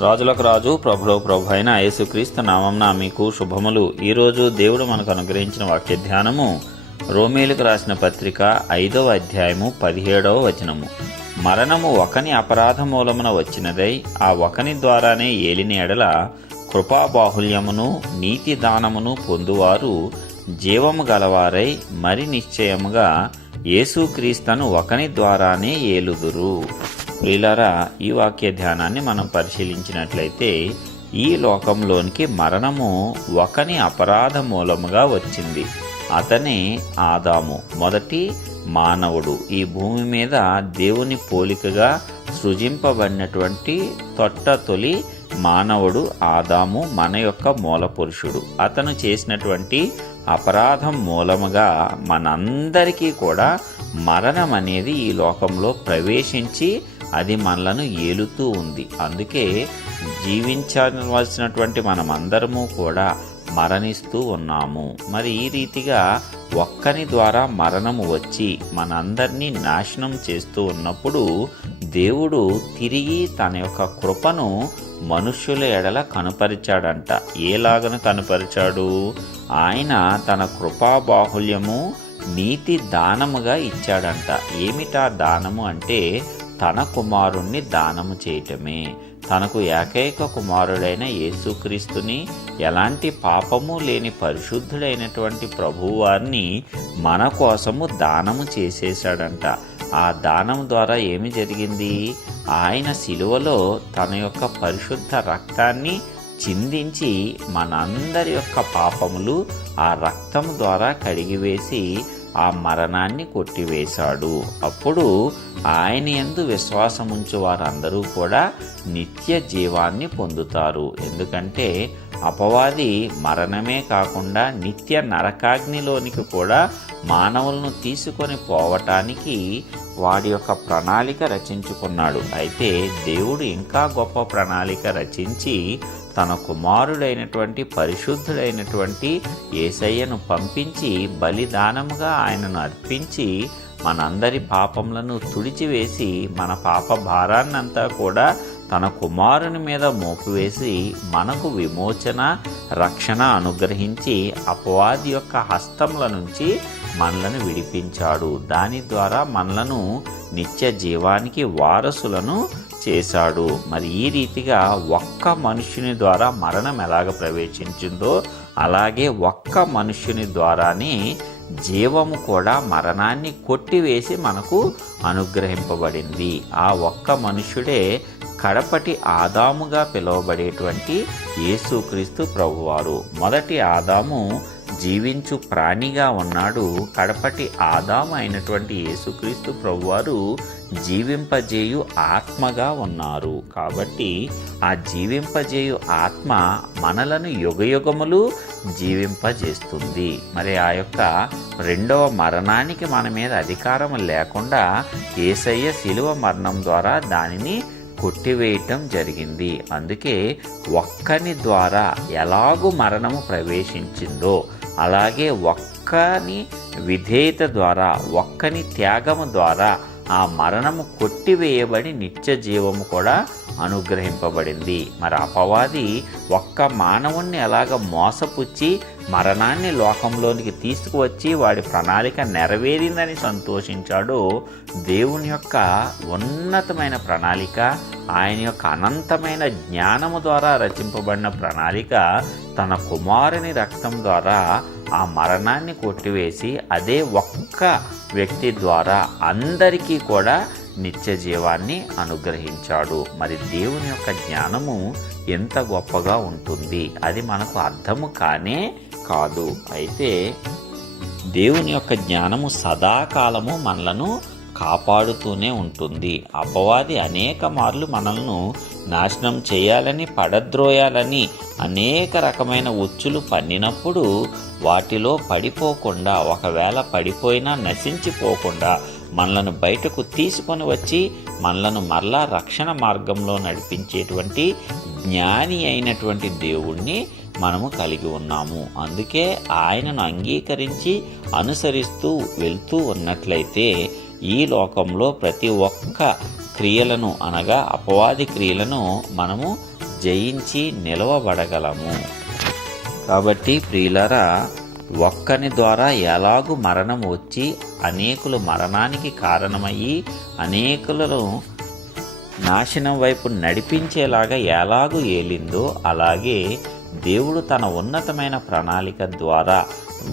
రాజులకు రాజు ప్రభులో ప్రభు అయిన యేసుక్రీస్తు నామంన మీకు శుభములు. ఈరోజు దేవుడు మనకు అనుగ్రహించిన వాక్య ధ్యానము రోమేలకు రాసిన పత్రిక ఐదవ అధ్యాయము పదిహేడవ వచనము. మరణము ఒకని అపరాధ మూలమున వచ్చినదై ఆ ఒకని ద్వారానే ఏలిన ఎడల కృపాబాహుల్యమును నీతి దానమును పొందువారు జీవము గలవారై మరి నిశ్చయముగా యేసుక్రీస్తను ఒకని ద్వారానే ఏలుదురు. ప్రియులారా ఈ వాక్య ధ్యానాన్ని మనం పరిశీలించినట్లయితే ఈ లోకంలోనికి మరణము ఒకని అపరాధ మూలముగా వచ్చింది. అతనే ఆదాము మొదటి మానవుడు. ఈ భూమి మీద దేవుని పోలికగా సృజింపబడినటువంటి తొట్ట తొలి మానవుడు ఆదాము మన యొక్క మూల పురుషుడు. అతను చేసినటువంటి అపరాధం మూలముగా మనందరికీ కూడా మరణం అనేది ఈ లోకంలో ప్రవేశించి అది మనలను ఏలుతూ ఉంది. అందుకే జీవించవలసినటువంటి మనమందరము కూడా మరణిస్తూ ఉన్నాము. మరి ఈ రీతిగా ఒక్కని ద్వారా మరణము వచ్చి మనందరినీ నాశనం చేస్తూ ఉన్నప్పుడు దేవుడు తిరిగి తన యొక్క కృపను మనుష్యుల ఎడల కనుపరిచాడంట. ఏలాగను కనుపరిచాడు? ఆయన తన కృపాబాహుల్యము నీతి దానముగా ఇచ్చాడంట. ఏమిటా దానము అంటే తన కుమారుణ్ణి దానము చేయటమే. తనకు ఏకైక కుమారుడైన యేసుక్రీస్తుని ఎలాంటి పాపము లేని పరిశుద్ధుడైనటువంటి ప్రభువారిని మన కోసము దానము చేసేశాడంట. ఆ దానం ద్వారా ఏమి జరిగింది? ఆయన శిలువలో తన యొక్క పరిశుద్ధ రక్తాన్ని చిందించి మనందరి యొక్క పాపములు ఆ రక్తం ద్వారా కడిగివేసి ఆ మరణాన్ని కొట్టివేశాడు. అప్పుడు ఆయన ఎందు విశ్వాసముంచు వారందరూ కూడా నిత్య జీవాన్ని పొందుతారు. ఎందుకంటే అపవాది మరణమే కాకుండా నిత్య నరకాగ్నిలోనికి కూడా మానవులను తీసుకొని పోవటానికి వాడి యొక్క ప్రణాళిక రచించుకున్నాడు. అయితే దేవుడు ఇంకా గొప్ప ప్రణాళిక రచించి తన కుమారుడైనటువంటి పరిశుద్ధుడైనటువంటి ఏసయ్యను పంపించి బలిదానముగా ఆయనను అర్పించి మనందరి పాపములను తుడిచివేసి మన పాప భారాన్నంతా కూడా తన కుమారుని మీద మోపివేసి మనకు విమోచన రక్షణ అనుగ్రహించి అపవాది యొక్క హస్తముల నుంచి మనలను విడిపించాడు. దాని ద్వారా మనలను నిత్య జీవానికి వారసులను చేశాడు. మరి ఈ రీతిగా ఒక్క మనుషుని ద్వారా మరణం ఎలాగ ప్రవేశించిందో అలాగే ఒక్క మనుషుని ద్వారానే జీవము కూడా మరణాన్ని కొట్టివేసి మనకు అనుగ్రహింపబడింది. ఆ ఒక్క మనుష్యుడే కడపటి ఆదాముగా పిలువబడేటువంటి యేసుక్రీస్తు ప్రభువారు. మొదటి ఆదాము జీవించు ప్రాణిగా ఉన్నాడు. కడపటి ఆదాము అయినటువంటి యేసుక్రీస్తు ప్రభువారు జీవింపజేయు ఆత్మగా ఉన్నారు. కాబట్టి ఆ జీవింపజేయు ఆత్మ మనలను యుగయుగములు జీవింపజేస్తుంది. మరి ఆ యొక్క రెండవ మరణానికి మన మీద అధికారం లేకుండా ఏసయ్య శిలువ మరణం ద్వారా దానిని కొట్టివేయటం జరిగింది. అందుకే ఒక్కని ద్వారా ఎలాగూ మరణము ప్రవేశించిందో అలాగే ఒక్కని విధేయత ద్వారా ఒక్కని త్యాగము ద్వారా ఆ మరణము కొట్టివేయబడి నిత్య జీవము కూడా అనుగ్రహింపబడింది. మరి అపవాది ఒక్క మానవుణ్ణి ఎలాగ మోసపుచ్చి మరణాన్ని లోకంలోనికి తీసుకువచ్చి వాడి ప్రణాళిక నెరవేరిందని సంతోషించాడో దేవుని యొక్క ఉన్నతమైన ప్రణాళిక ఆయన యొక్క అనంతమైన జ్ఞానము ద్వారా రచింపబడిన ప్రణాళిక తన కుమారుని రక్తం ద్వారా ఆ మరణాన్ని కొట్టివేసి అదే ఒక్క వ్యక్తి ద్వారా అందరికీ కూడా నిత్య జీవాన్ని అనుగ్రహించాడు. మరి దేవుని యొక్క జ్ఞానము ఎంత గొప్పగా ఉంటుంది? అది మనకు అర్థము కానే కాదు. అయితే దేవుని యొక్క జ్ఞానము సదాకాలము మనలను కాపాడుతూనే ఉంటుంది. అపవాది అనేక మార్లు మనల్ని నాశనం చేయాలని పడద్రోయాలని అనేక రకమైన ఉచ్చులు పన్నినప్పుడు వాటిలో పడిపోకుండా ఒకవేళ పడిపోయినా నశించిపోకుండా మనలను బయటకు తీసుకొని వచ్చి మనలను మరలా రక్షణ మార్గంలో నడిపించేటువంటి జ్ఞాని అయినటువంటి దేవుణ్ణి మనము కలిగి ఉన్నాము. అందుకే ఆయనను అంగీకరించి అనుసరిస్తూ వెళ్తూ ఉన్నట్లయితే ఈ లోకంలో ప్రతి ఒక్క క్రియలను అనగా అపవాది క్రియలను మనము జయించి నిలవబడగలము. కాబట్టి ప్రియులరా ఒక్కని ద్వారా ఎలాగు మరణం వచ్చి అనేకులు మరణానికి కారణమయ్యి అనేకులను నాశనం వైపు నడిపించేలాగా ఎలాగూ ఏలిందో అలాగే దేవుడు తన ఉన్నతమైన ప్రణాళిక ద్వారా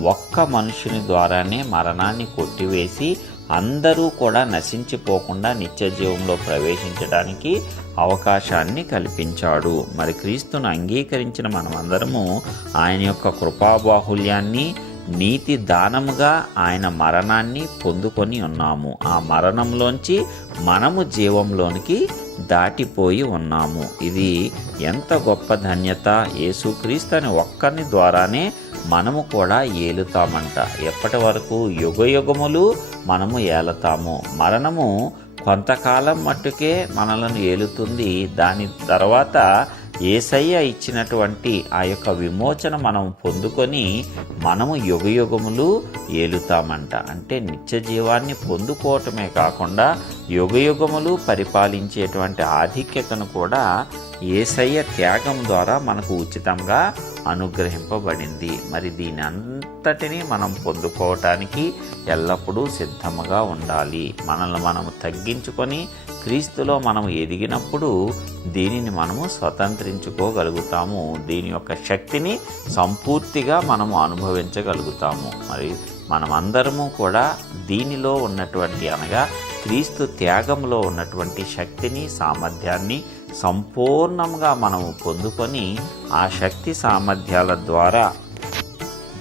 ఒక్క మనుషుని ద్వారానే మరణాన్ని కొట్టివేసి అందరూ కూడా నశించిపోకుండా నిత్య జీవంలో ప్రవేశించడానికి అవకాశాన్ని కల్పించాడు. మరి క్రీస్తును అంగీకరించిన మనమందరము ఆయన యొక్క కృపాబాహుల్యాన్ని నీతి దానముగా ఆయన మరణాన్ని పొందుకొని ఉన్నాము. ఆ మరణంలోంచి మనము జీవంలోనికి దాటిపోయి ఉన్నాము. ఇది ఎంత గొప్ప ధన్యత! యేసుక్రీస్తు అని ఒక్కరిని ద్వారానే మనము కూడా ఏలుతామంట. ఎప్పటి వరకు? యుగ యుగములు మనము ఏలతాము. మరణము కొంతకాలం మట్టుకే మనలను ఏలుతుంది. దాని తర్వాత ఏసయ్య ఇచ్చినటువంటి ఆ యొక్క విమోచన మనం పొందుకొని మనము యుగయుగములు ఏలుతామంట. అంటే నిత్య జీవాన్ని పొందుకోవటమే కాకుండా యుగయుగములు పరిపాలించేటువంటి ఆధిక్యతను కూడా ఏసయ్య త్యాగం ద్వారా మనకు ఉచితంగా అనుగ్రహింపబడింది. మరి దీని అంతటినీ మనం పొందుకోవటానికి ఎల్లప్పుడూ సిద్ధముగా ఉండాలి. మనల్ని మనము తగ్గించుకొని క్రీస్తులో మనం ఎదిగినప్పుడు దీనిని మనము స్వతంత్రించుకోగలుగుతాము. దీని యొక్క శక్తిని సంపూర్తిగా మనము అనుభవించగలుగుతాము. మరి మనమందరము కూడా దీనిలో ఉన్నటువంటి అనగా క్రీస్తు త్యాగంలో ఉన్నటువంటి శక్తిని సామర్థ్యాన్ని సంపూర్ణంగా మనము పొందుకొని ఆ శక్తి సామర్థ్యాల ద్వారా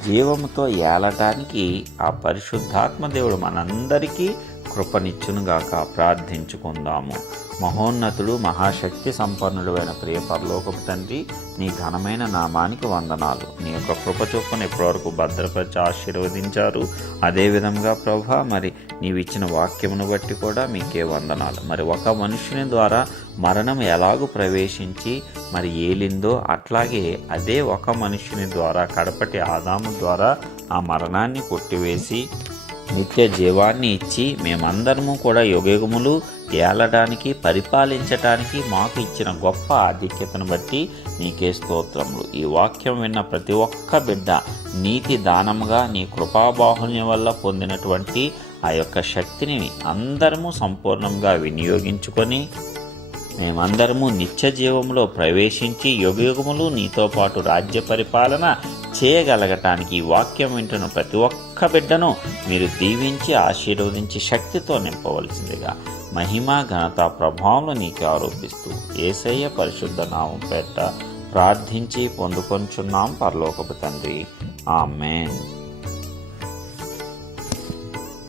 జీవముతో ఏలటానికి ఆ పరిశుద్ధాత్మ దేవుడు మనందరికీ కృపనిచ్చునుగాక ప్రార్థించుకుందాము. మహోన్నతుడు మహాశక్తి సంపన్నుడైన ప్రియ పరలోకపు తండ్రి నీ ఘనమైన నామానికి వందనాలు. నీ యొక్క కృప చొప్పున ఇప్పటివరకు భద్రపరిచి ఆశీర్వదించారు. అదేవిధంగా ప్రభ మరి నీవిచ్చిన వాక్యమును బట్టి కూడా మీకే వందనాలు. మరి ఒక మనుషుని ద్వారా మరణం ఎలాగూ ప్రవేశించి మరి ఏలిందో అట్లాగే అదే ఒక మనుషుని ద్వారా కడపటి ఆదాము ద్వారా ఆ మరణాన్ని కొట్టివేసి నిత్య జీవాన్ని ఇచ్చి మేమందరము కూడా యుగయుగములు ఏలడానికి పరిపాలించటానికి మాకు ఇచ్చిన గొప్ప ఆధిక్యతను బట్టి నీకే స్తోత్రములు. ఈ వాక్యం విన్న ప్రతి ఒక్క బిడ్డ నీతి దానముగా నీ కృపాబాహుల్యం వల్ల పొందినటువంటి ఆ యొక్క శక్తిని అందరము సంపూర్ణంగా వినియోగించుకొని మేమందరము నిత్య జీవంలో ప్రవేశించి యుగయుగములు నీతో పాటు రాజ్య పరిపాలన చేయగలగటానికి ఈ వాక్యం వింటున్న ప్రతి ఒక్క ఒక్క బిడ్డను మీరు దీవించి ఆశీర్వదించి శక్తితో నింపవలసిందిగా మహిమ ఘనత ప్రభావం నీకు ఆరోపిస్తూ ఏసయ్య పరిశుద్ధ నామం పేట ప్రార్థించి పొందుకొంచున్నాం పరలోకపు తండ్రి. ఆమెన్.